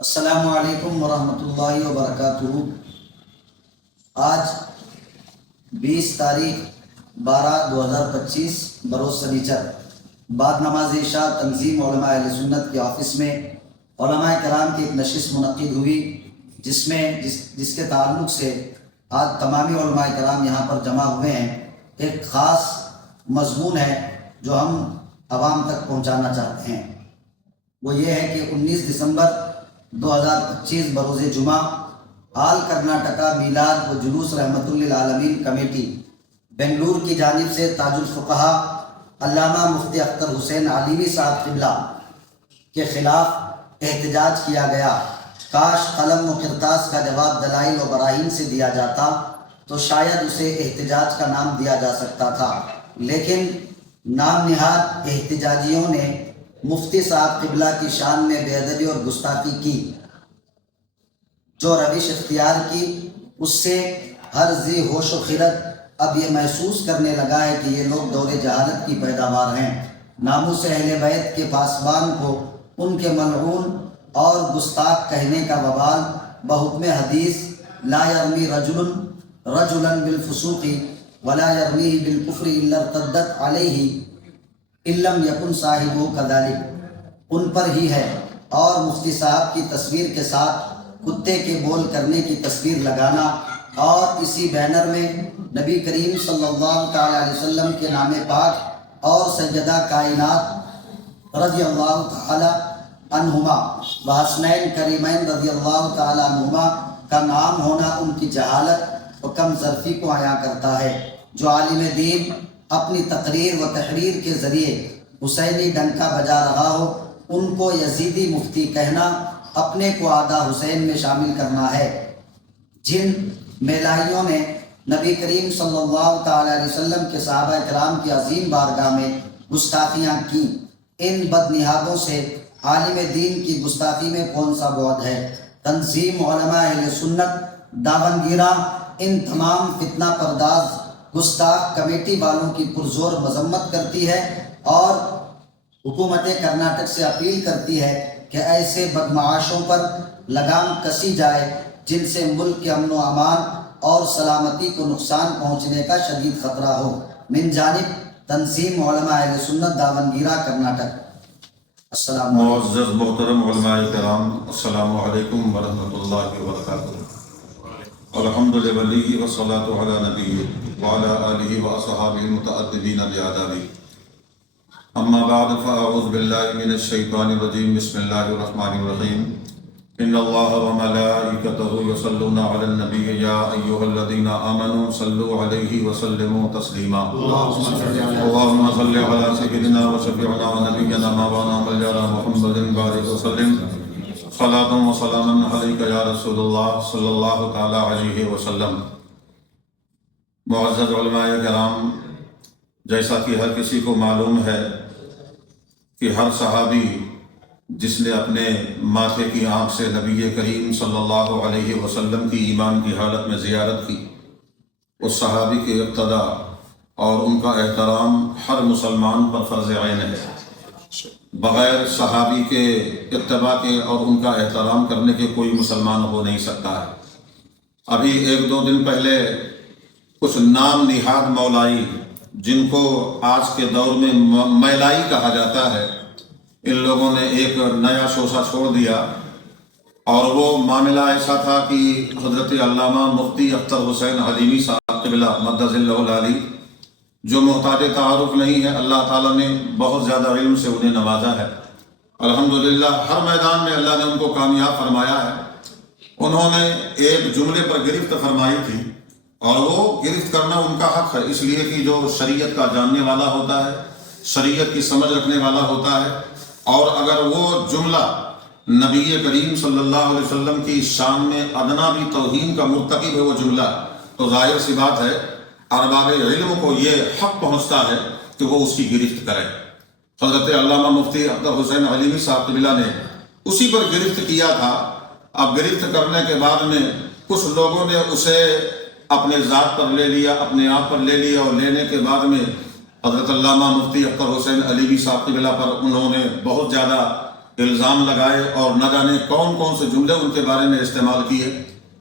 السلام علیکم ورحمۃ اللہ وبرکاتہ۔ آج 20 تاریخ 12/2025 بروز سنیچر بعد نماز عشاء تنظیم علماء اہل سنت کے آفس میں علماء کرام کی ایک نشست منعقد ہوئی، جس کے تعلق سے آج تمامی علماء کرام یہاں پر جمع ہوئے ہیں۔ ایک خاص مضمون ہے جو ہم عوام تک پہنچانا چاہتے ہیں، وہ یہ ہے کہ 19 دسمبر 2025 بروز جمعہ آل کرناٹکا میلاد و جلوس رحمت للعالمین کمیٹی بنگلور کی جانب سے تاج الفقہا علامہ مفتی اختر حسین علیمی صاحب قبلہ کے خلاف احتجاج کیا گیا۔ کاش قلم و کرتاس کا جواب دلائل و براہین سے دیا جاتا تو شاید اسے احتجاج کا نام دیا جا سکتا تھا، لیکن نام نہاد احتجاجیوں نے مفتی صاحب قبلہ کی شان میں بے ادبی اور گستاخی کی۔ جو روش اختیار کی اس سے ہر ذی ہوش و خرد اب یہ محسوس کرنے لگا ہے کہ یہ لوگ دور جہالت کی پیداوار ہیں۔ ناموس اہل بیت کے پاسبان کو ان کے ملعون اور گستاخ کہنے کا وبال بحکم حدیث لا یرمی رجل رجلا بالفسوق ولا یرمیہ بالکفر الا ارتدت علیہ علم یکن صاحبہ کذالک ان پر ہی ہے، اور مفتی صاحب کی تصویر کے ساتھ کتے کے بول کرنے کی تصویر لگانا اور اسی بینر میں نبی کریم صلی اللہ تعالی علیہ وسلم کے نام پاک اور سیدہ کائنات رضی اللہ تعالی عنہما و حسنین کریمین رضی اللہ تعالی عنہما کا نام ہونا ان کی جہالت و کم ظرفی کو عیاں کرتا ہے۔ جو عالم دین اپنی تقریر و تحریر کے ذریعے حسینی ڈنکا بجا رہا ہو، ان کو یزیدی مفتی کہنا اپنے کو آدھا حسین میں شامل کرنا ہے۔ جن میلائیوں نے نبی کریم صلی اللہ تعالی علیہ وسلم کے صحابہ کرام کی عظیم بارگاہ میں گستاخیاں کی، ان بدنہادوں سے عالم دین کی گستاخی میں کون سا بعد ہے؟ تنظیم علماء اہل سنت دامنگیرہ ان تمام فتنہ پرداز گستاخ کمیٹی والوں کی پرزور مذمت کرتی ہے اور حکومت کرناٹک سے اپیل کرتی ہے کہ ایسے بدمعاشوں پر لگام کسی جائے جن سے ملک کے امن و امان اور سلامتی کو نقصان پہنچنے کا شدید خطرہ ہو۔ من جانب تنظیم علماء اہل سنت دامنگیرہ کرناٹک۔ السلام علیکم۔ معزز محترم علماء کرام، السلام علیکم ورحمۃ اللہ وبرکاتہ۔ الحمد للہ والصلاۃ علی نبی وعلی آلہ واصحابہ المتأدبین بآدابہ، اما بعد فاعوذ باللہ من الشیطان الرجیم، بسم اللہ الرحمن الرحیم۔ ان اللہ وملائکتہ یصلون علی النبی یا ایھا الذین آمنوا صلوا علیہ وسلموا تسلیما۔ اللہم صل علی سیدنا وشفیعنا ونبینا مولانا مولانا محمد بارک وسلم صلاۃ و سلام علیک یا رسول اللہ صلی اللہ تعالی علیہ وسلم۔ معزز علماء کرام، جیسا کہ ہر کسی کو معلوم ہے کہ ہر صحابی جس نے اپنے ماتھے کی آنکھ سے نبی کریم صلی اللہ علیہ وسلم کی ایمان کی حالت میں زیارت کی، اس صحابی کی اقتداء اور ان کا احترام ہر مسلمان پر فرض عین ہے۔ بغیر صحابی کے اتباع کے اور ان کا احترام کرنے کے کوئی مسلمان ہو نہیں سکتا ہے۔ ابھی 1-2 دن پہلے کچھ نام نہاد مولائی، جن کو آج کے دور میں میلائی کہا جاتا ہے، ان لوگوں نے ایک نیا شوشہ چھوڑ دیا، اور وہ معاملہ ایسا تھا کہ حضرت علامہ مفتی اختر حسین علیمی صاحب قبلہ مدظ اللہ العالی، جو محتاج تعارف نہیں ہے، اللہ تعالیٰ نے بہت زیادہ علم سے انہیں نوازا ہے۔ الحمدللہ ہر میدان میں اللہ نے ان کو کامیاب فرمایا ہے۔ انہوں نے ایک جملے پر گرفت فرمائی تھی، اور وہ گرفت کرنا ان کا حق ہے، اس لیے کہ جو شریعت کا جاننے والا ہوتا ہے، شریعت کی سمجھ رکھنے والا ہوتا ہے، اور اگر وہ جملہ نبی کریم صلی اللہ علیہ وسلم کی شان میں ادنا بھی توہین کا مرتکب ہے وہ جملہ، تو ظاہر سی بات ہے ارباب علم کو یہ حق پہنچتا ہے کہ وہ اس کی گرفت کرے۔ حضرت علامہ مفتی اختر حسین علیمی صاحب قبلہ نے اسی پر گرفت کیا تھا۔ اب گرفت کرنے کے بعد میں کچھ لوگوں نے اسے اپنے ذات پر لے لیا، اپنے آپ پر لے لیا، اور لینے کے بعد میں حضرت علامہ مفتی اختر حسین علیمی صاحب قبلہ پر انہوں نے بہت زیادہ الزام لگائے اور نہ جانے کون کون سے جملے ان کے بارے میں استعمال کیے.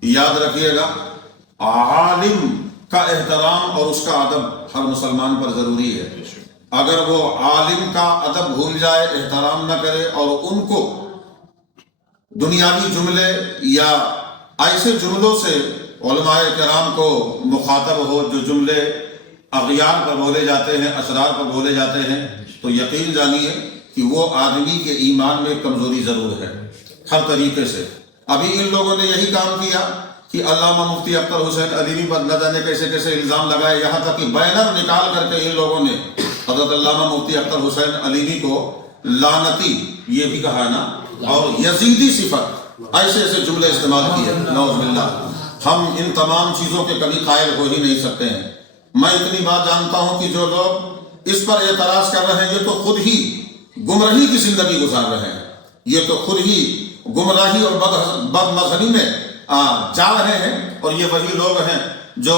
یاد رکھیے گا عالم کا احترام اور اس کا ادب ہر مسلمان پر ضروری ہے. اگر وہ عالم کا ادب بھول جائے، احترام نہ کرے اور ان کو دنیاوی جملے یا ایسے جملوں سے علماء کرام کو مخاطب ہو جو جملے اغیار پر بولے جاتے ہیں، اسرار پر بولے جاتے ہیں، تو یقین جانیے کہ وہ آدمی کے ایمان میں کمزوری ضرور ہے ہر طریقے سے. ابھی ان لوگوں نے یہی کام کیا کہ علامہ مفتی اختر حسین علیمی پر نہ جانے کیسے کیسے الزام لگائے، یہاں تک کہ بینر نکال کر کے ان لوگوں نے حضرت علامہ مفتی اختر حسین علیمی کو لعنتی یہ بھی کہا نا، اور یزیدی صفت، ایسے ایسے جملے استعمال کیے. نعوذ باللہ. ہم ان تمام چیزوں کے کبھی قائل ہو ہی نہیں سکتے ہیں. میں اتنی بات جانتا ہوں کہ جو لوگ اس پر اعتراض کر رہے ہیں یہ تو خود ہی گمراہی کی زندگی گزار رہے ہیں، یہ تو خود ہی گمراہی اور بد مذہبی میں جا رہے ہیں. اور یہ وہی لوگ ہیں جو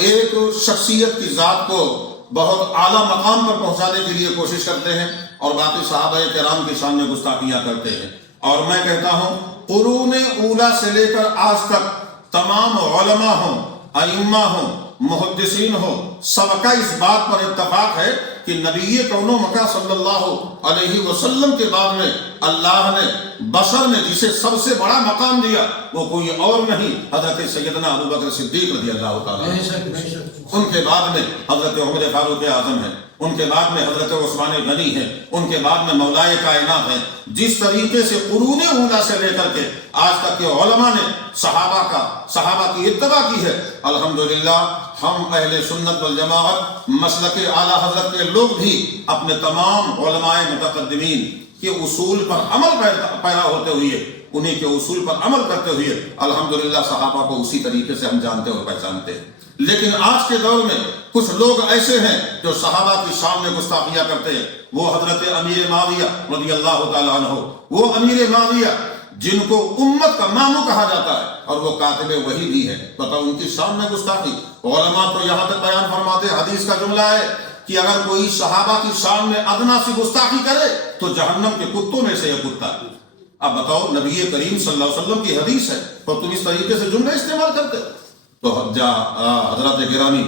ایک شخصیت کی ذات کو بہت اعلیٰ مقام پر پہنچانے کے لیے کوشش کرتے ہیں اور باقی صحابہ کرام کے سامنے گستاخیاں کرتے ہیں. اور میں کہتا ہوں قرون اولیٰ سے لے کر آج تک تمام علماء ہوں، ائمہ ہوں، محدثین ہوں، سب کا اس بات پر اتفاق ہے کہ نبی کون و مکہ صلی اللہ علیہ وسلم کے بعد میں اللہ نے بشر میں جسے سب سے بڑا مقام دیا وہ کوئی اور نہیں، حضرت سیدنا ابو بکر صدیق رضی اللہ تعالیٰ. ان کے بعد میں حضرت عمر فاروق اعظم ہیں، ان کے بعد میں حضرت عثمان غنی ہیں، ان کے بعد میں مولائے کائنات ہیں. جس طریقے سے قرون اولیٰ سے لے کر کے آج تک کے علماء نے صحابہ کی اتباع کی ہے، الحمدللہ ہم اہل سنت والجماعت مسلک اعلیٰ حضرت کے لوگ بھی اپنے تمام علماء متقدمین کے اصول پر عمل پیرا ہوتے ہوئے، انہی کے اصول پر عمل کرتے ہوئے الحمدللہ صحابہ کو اسی طریقے سے ہم جانتے اور پہچانتے ہیں. لیکن آج کے دور میں کچھ لوگ ایسے ہیں جو صحابہ کی شان میں گستاخیاں کرتے ہیں. وہ حضرت امیر معاویہ رضی اللہ تعالیٰ عنہ، وہ امیر معاویہ جن کو امت کا مامو کہا جاتا ہے اور وہ کاتب وحی بھی ہے، بتاؤ ان کی شان میں گستاخی. علماء تو یہاں تک بیان فرماتے، حدیث کا جملہ ہے کہ اگر کوئی صحابہ کی شان میں ادنا سی گستاخی کرے تو جہنم کے کتوں میں سے یہ کتا. اب بتاؤ نبی کریم صلی اللہ علیہ وسلم کی حدیث ہے اور تم اس طریقے سے جملے استعمال کرتے. تو حضرات گرامی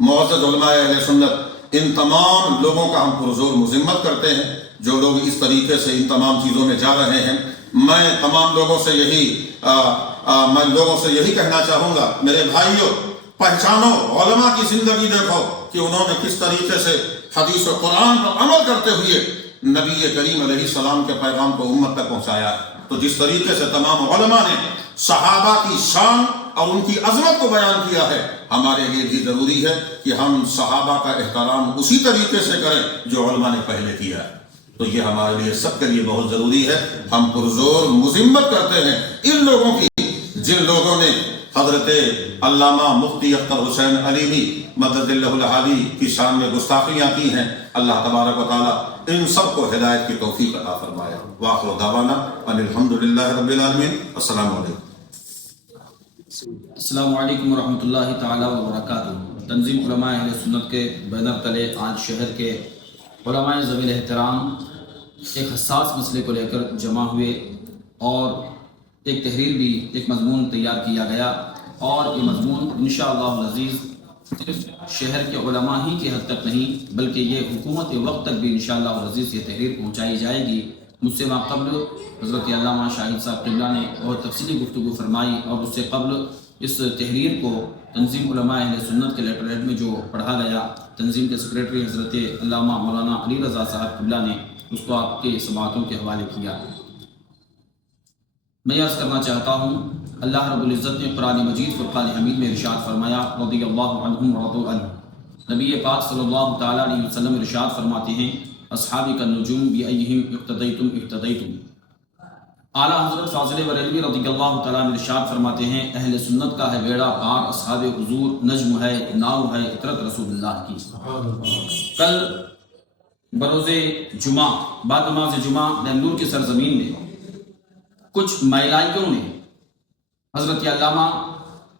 معزز علماء اہل سنت، ان تمام لوگوں کا ہم پرزور مذمت کرتے ہیں جو لوگ اس طریقے سے ان تمام چیزوں میں جا رہے ہیں. میں تمام لوگوں سے یہی کہنا چاہوں گا، میرے بھائیوں پہچانو، علماء کی زندگی دیکھو کہ انہوں نے کس طریقے سے حدیث و قرآن پر عمل کرتے ہوئے نبی کریم علیہ السلام کے پیغام کو امت تک پہنچایا. تو جس طریقے سے تمام علماء نے صحابہ کی شان اور ان کی عظمت کو بیان کیا ہے، ہمارے لیے بھی ضروری ہے کہ ہم صحابہ کا احترام اسی طریقے سے کریں جو علماء نے پہلے کیا ہے. تو یہ ہمارے لیے سب کے لیے بہت ضروری ہے. ہم پرزور مذمت کرتے ہیں ان لوگوں کی جن لوگوں نے حضرت علامہ مفتی اختر حسین علیمی مدد اللہ العالی کی شان میں گستاخیاں کی ہیں. اللہ تبارک و تعالیٰ ان سب کو ہدایت کی توفیق عطا فرمائے. وآخر دعوانا ان الحمدللہ رب العالمین. السلام علیکم. السلام علیکم ورحمۃ اللہ تعالیٰ وبرکاتہ. تنظیم علماء اہل سنت کے بینر تلے آج شہر کے علماء ذوی احترام ایک حساس مسئلے کو لے کر جمع ہوئے اور ایک تحریر بھی، ایک مضمون تیار کیا گیا. اور یہ مضمون انشاءاللہ العزیز صرف شہر کے علماء ہی کی حد تک نہیں بلکہ یہ حکومت وقت تک بھی انشاءاللہ العزیز یہ تحریر پہنچائی جائے گی. مجھ سے قبل حضرت علامہ شاہد صاحب قبلہ نے بہت تفصیلی گفتگو فرمائی اور اس سے قبل اس تحریر کو تنظیم علماء اہل سنت کے لیٹر ہیڈ میں جو پڑھا گیا، تنظیم کے سیکریٹری حضرت علامہ مولانا علی رضا صاحب قبلہ نے اس کو آپ کے سماعتوں کے حوالے کیا. میں عرض کرنا چاہتا ہوں، اللہ رب العزت نے قرآن مجید فرقان حمید میں ارشاد فرمایا رضی اللہ عنہم ورضوا عنہ. نبی پاک صلی اللہ تعالیٰ علیہ وسلم ارشاد فرماتے ہیں اصحابی کا نجوم بأیہم اقتدیتم اقتدیتم. اعلیٰ حضرت فاضل بریلوی رضی اللہ تعالیٰ عنہ ارشاد فرماتے ہیں اہل سنت کا ہے بیڑا پار، اصحاب حضور نجم ہے، ناؤ ہے اطرت رسول اللہ کی. کل بروز جمعہ بعد نماز جمعہ بنگلور کی سرزمین میں کچھ مائلائیوں نے حضرت علامہ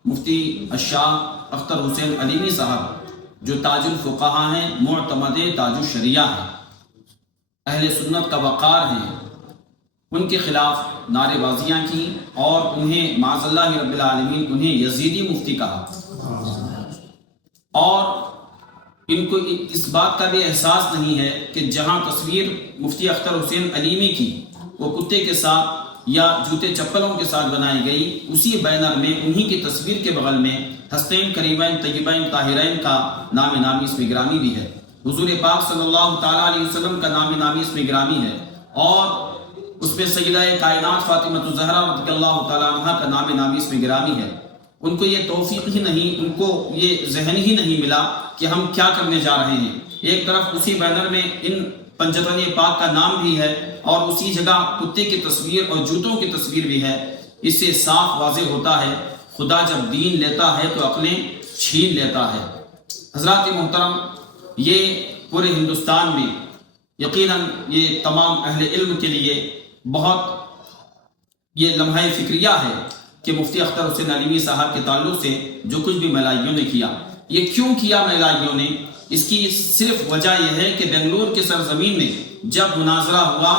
مفتی الشاہ اختر حسین علیمی صاحب جو تاج الفقہا ہیں، معتمد تاج الشریعہ ہیں، اہل سنت کا وقار ہیں، ان کے خلاف نعرے بازیاں کی اور انہیں معاذ اللہ رب العالمین انہیں یزیدی مفتی کہا، اور ان کو اس بات کا بھی احساس نہیں ہے کہ جہاں تصویر مفتی اختر حسین علیمی کی وہ کتے کے ساتھ یا جوتے چپلوں کے ساتھ بنائی گئی، اسی بینر میں انہی کی تصویر کے بغل میں ہستین کریمین طیبین طاہرین کا نام نامی اس میں گرامی بھی ہے، حضور پاک صلی اللہ تعالیٰ علیہ وسلم کا نام نامی اس میں گرامی ہے، اور اس پہ سیدہ کائنات فاطمہ الزہرا رضی اللہ تعالیٰ عنہ کا نام نامی اس میں گرامی ہے۔ ان کو یہ توفیق ہی نہیں، ان کو یہ ذہن ہی نہیں ملا کہ ہم کیا کرنے جا رہے ہیں۔ ایک طرف اسی بینر میں ان پنجتن پاک کا نام بھی ہے اور اسی جگہ کتے کی تصویر اور جوتوں کی تصویر بھی ہے۔ اس سے صاف واضح ہوتا ہے خدا جب دین لیتا ہے تو عقلیں چھین لیتا ہے۔ حضرات محترم، یہ پورے ہندوستان میں یقیناً یہ تمام اہل علم کے لیے بہت یہ لمحہ فکریہ ہے کہ مفتی اختر حسین علیمی صاحب کے تعلق سے جو کچھ بھی میلائیوں نے کیا، یہ کیوں کیا میلائیوں نے؟ اس کی صرف وجہ یہ ہے کہ بنگلور کی سرزمین میں جب مناظرہ ہوا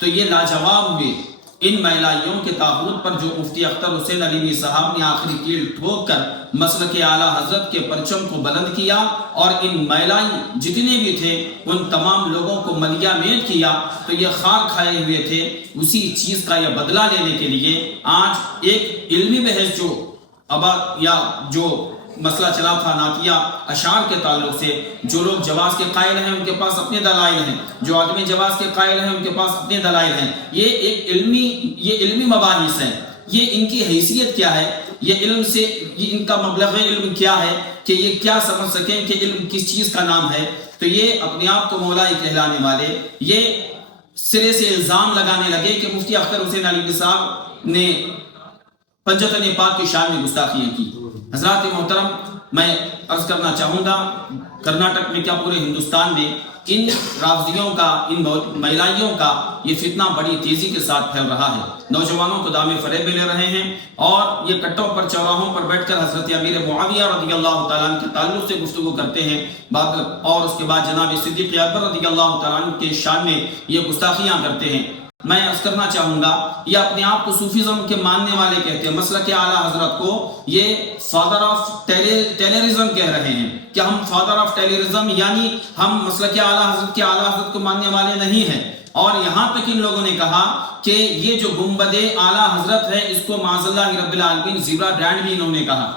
تو یہ لاجواب ہوئے ان میلائیوں کے تابوت پر جو مفتی اختر حسین علیمی صاحب نے آخری کیل ٹھوک کر مسلک اعلیٰ حضرت کے پرچم کو بلند کیا، اور ان میلائی جتنے بھی تھے ان تمام لوگوں کو ملیا میل کیا، تو یہ خار کھائے ہوئے تھے۔ اسی چیز کا یہ بدلہ لینے کے لیے آج ایک علمی بحث جو جو مسئلہ چلا تھا نعتیہ اشعار کے تعلق سے، جو لوگ جواز کے قائل ہیں ان کے پاس اپنے دلائل ہیں، جو آدمی جواز کے قائل ہیں ان کے پاس اپنے دلائل ہیں، یہ علمی مباحث ہیں۔ یہ ان کی حیثیت کیا ہے، یہ علم سے یہ ان کا مبلغ علم کیا ہے کہ یہ کیا سمجھ سکیں کہ علم کس چیز کا نام ہے؟ تو یہ اپنے آپ کو مولائی کہلانے والے یہ سرے سے الزام لگانے لگے کہ مفتی اختر حسین علیمی صاحب نے پنجتن پاک کی شان میں گستاخیاں کی۔ حضرات محترم، میں عرض کرنا چاہوں گا کرناٹک میں کیا پورے ہندوستان میں ان رافضیوں کا، ان میلائیوں کا یہ فتنہ بڑی تیزی کے ساتھ پھیل رہا ہے۔ نوجوانوں کو دامے فریب میں لے رہے ہیں اور یہ کٹوں پر چوراہوں پر بیٹھ کر حضرت امیر معاویہ رضی اللہ تعالیٰ عنہ کے تعلق سے گفتگو کرتے ہیں، اور اس کے بعد جناب صدیق اکبر رضی اللہ تعالیٰ عنہ کے شان میں یہ گستاخیاں کرتے ہیں۔ میں عرض کرنا چاہوں گا یہ اپنے آپ کو صوفیزم کے ماننے والے کہتے ہیں، مسلک اعلیٰ حضرت کو یہ فادر آف ٹیلرزم کہہ رہے ہیں کہ ہم فادر آف ٹیلرزم، یعنی ہم مسلک اعلیٰ حضرت کے اعلیٰ حضرت کو ماننے والے نہیں ہیں۔ اور یہاں تک ان لوگوں نے کہا کہ یہ جو گنبد اعلیٰ حضرت ہے اس کو معاذ اللہ رب العالمین زیبرا برانڈ بھی انہوں نے کہا۔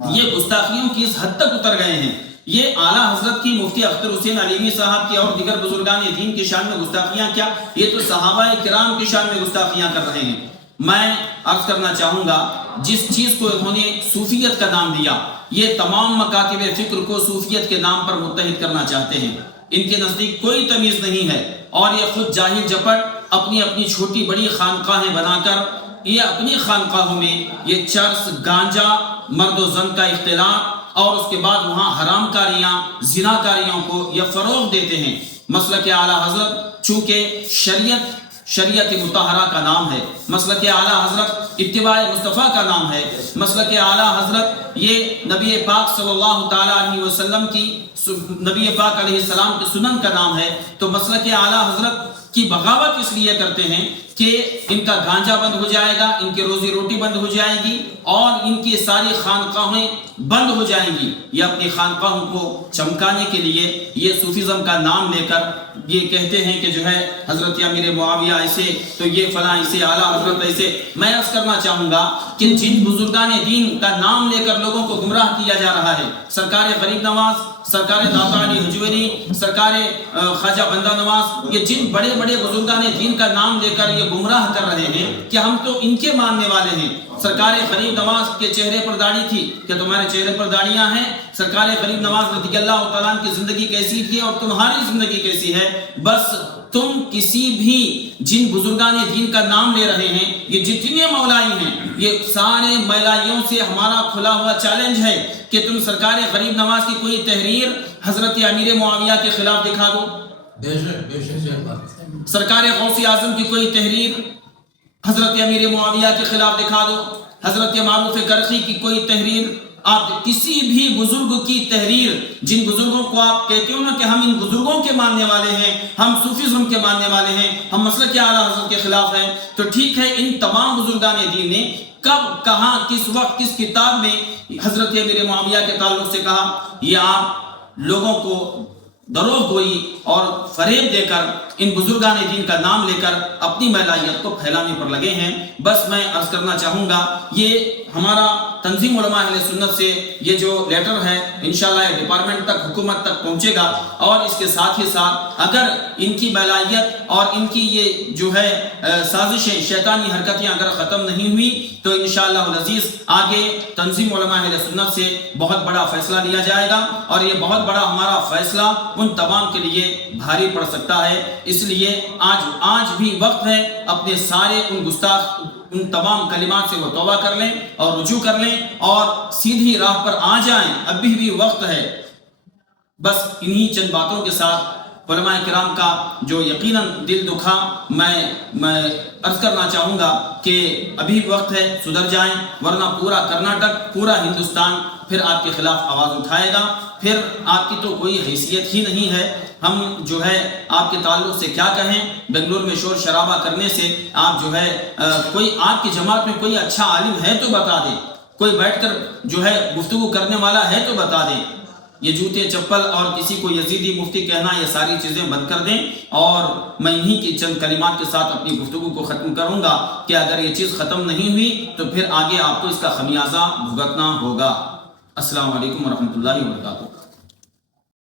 یہ گستاخیوں کی اس حد تک اتر گئے ہیں، یہ اعلیٰ حضرت کی، مفتی اختر حسین علیمی صاحب کی اور دیگر بزرگان دین کی شان میں گستاخیاں کیا، یہ تو صحابہ کرام کی شان میں گستاخیاں کر رہے ہیں۔ میں عرض کرنا چاہوں گا جس چیز کو انہوں نے صوفیت کا نام دیا، یہ تمام مکاتب فکر کو صوفیت کے نام پر متحد کرنا چاہتے ہیں۔ ان کے نزدیک کوئی تمیز نہیں ہے اور یہ خود جاہل جپٹ اپنی اپنی چھوٹی بڑی خانقاہیں بنا کر یہ اپنی خانقاہوں میں یہ چرس، گانجا، مرد و زن کا اختلاط اور اس کے بعد وہاں حرام کاریاں، زنا کاریوں کو یہ فروغ دیتے ہیں۔ مسلک اعلیٰ حضرت چونکہ شریعت مطہرہ کا نام ہے، مسلک اعلیٰ حضرت اتباع مصطفیٰ کا نام ہے، مسلک اعلیٰ حضرت یہ نبی پاک صلی اللہ تعالیٰ علیہ وسلم کی، نبی پاک علیہ السلام کی سنن کا نام ہے، تو مسلک اعلیٰ حضرت کی بغاوت اس لیے کرتے ہیں کہ ان کا گانجا بند ہو جائے گا، ان کی روزی روٹی بند ہو جائے گی اور ان کی ساری خانقاہیں بند ہو جائیں گی۔ یہ اپنی خانقاہوں کو چمکانے کے لیے یہ صوفیزم کا نام لے کر یہ کہتے ہیں کہ جو ہے حضرت امیر معاویہ ایسے، تو یہ فلاں ایسے، اعلیٰ حضرت ایسے۔ میں عرض کرنا چاہوں گا کہ جن بزرگان دین کا نام لے کر لوگوں کو گمراہ کیا جا رہا ہے، سرکار غریب نواز، سرکار داتا علی حجویری، سرکار خواجہ بندہ نواز، یہ جن بڑے بڑے بزرگان دین کا نام لے کر یہ گمراہ کر رہے ہیں کہ ہم تو ان کے ماننے والے ہیں۔ سرکار غریب نواز کے چہرے پر داڑھی تھی، کہ تمہارے چہرے پر داڑیاں ہیں؟ سرکار غریب نواز رضی اللہ تعالیٰ عنہ کی زندگی کیسی تھی اور تمہاری زندگی کیسی ہے؟ بس تم کسی بھی جن بزرگان دین کا نام لے رہے ہیں، یہ جتنے مولائی ہیں، یہ سارے مولائیوں سے ہمارا کھلا ہوا چیلنج ہے کہ تم سرکار غریب نواز کی کوئی تحریر حضرت امیر معاویہ کے خلاف دکھا دو، سرکار غوث اعظم کی کوئی تحریر حضرت امیر معاویہ کے خلاف دکھا دو، حضرت معروف کرخی کی کوئی تحریر آپ کسی بھی بزرگ کی تحریر، جن بزرگوں کو آپ کہتے ہو نا کہ ہم ان بزرگوں کے ماننے والے ہیں، ہم صوفیزم کے ماننے والے ہیں، ہم مسلک اعلیٰ حضرت کے خلاف ہیں، تو ٹھیک ہے، ان تمام بزرگان دین نے کب، کہاں، کس وقت، کس کتاب میں حضرت امیر معاویہ کے تعلق سے کہا؟ یہ آپ لوگوں کو دروغ گوئی اور فریب دے کر ان بزرگان دین کا نام لے کر اپنی ملائیت کو پھیلانے پر لگے ہیں۔ بس میں عرض کرنا چاہوں گا، یہ ہمارا تنظیم علماء اہل سنت سے یہ جو لیٹر ہے انشاءاللہ یہ ڈپارٹمنٹ تک، حکومت تک پہنچے گا، اور اس کے ساتھ ہی ساتھ اگر ان کی ملائیت اور ان کی یہ جو ہے سازشیں، شیطانی حرکتیں اگر ختم نہیں ہوئی تو انشاءاللہ العزیز آگے تنظیم علماء اہل سنت سے بہت بڑا فیصلہ لیا جائے گا، اور یہ بہت بڑا ہمارا فیصلہ ان تمام کے لیے بھاری پڑ سکتا ہے۔ اس لیے آج بھی وقت ہے، اپنے سارے ان گستاخ، ان تمام کلمات سے وہ توبہ کر لیں اور رجوع کر لیں اور سیدھی راہ پر آ جائیں، ابھی بھی وقت ہے۔ بس انہی چند باتوں کے ساتھ علماء کرام کا جو یقیناً دل دکھا، میں عرض کرنا چاہوں گا کہ ابھی وقت ہے، سدھر جائیں، ورنہ پورا کرناٹک، پورا ہندوستان پھر آپ کے خلاف آواز اٹھائے گا، پھر آپ کی تو کوئی حیثیت ہی نہیں ہے۔ ہم جو ہے آپ کے تعلق سے کیا کہیں؟ بنگلور میں شور شرابہ کرنے سے آپ جو ہے کوئی آپ کی جماعت میں کوئی اچھا عالم ہے تو بتا دیں، کوئی بیٹھ کر جو ہے گفتگو کرنے والا ہے تو بتا دیں۔ یہ جوتے چپل اور کسی کو یزیدی مفتی کہنا، یہ ساری چیزیں بند کر دیں، اور میں انہی کی چند کلمات کے ساتھ اپنی گفتگو کو ختم کروں گا کہ اگر یہ چیز ختم نہیں ہوئی تو پھر آگے آپ کو اس کا خمیازہ بھگتنا ہوگا۔ السلام علیکم ورحمۃ اللہ وبرکاتہ۔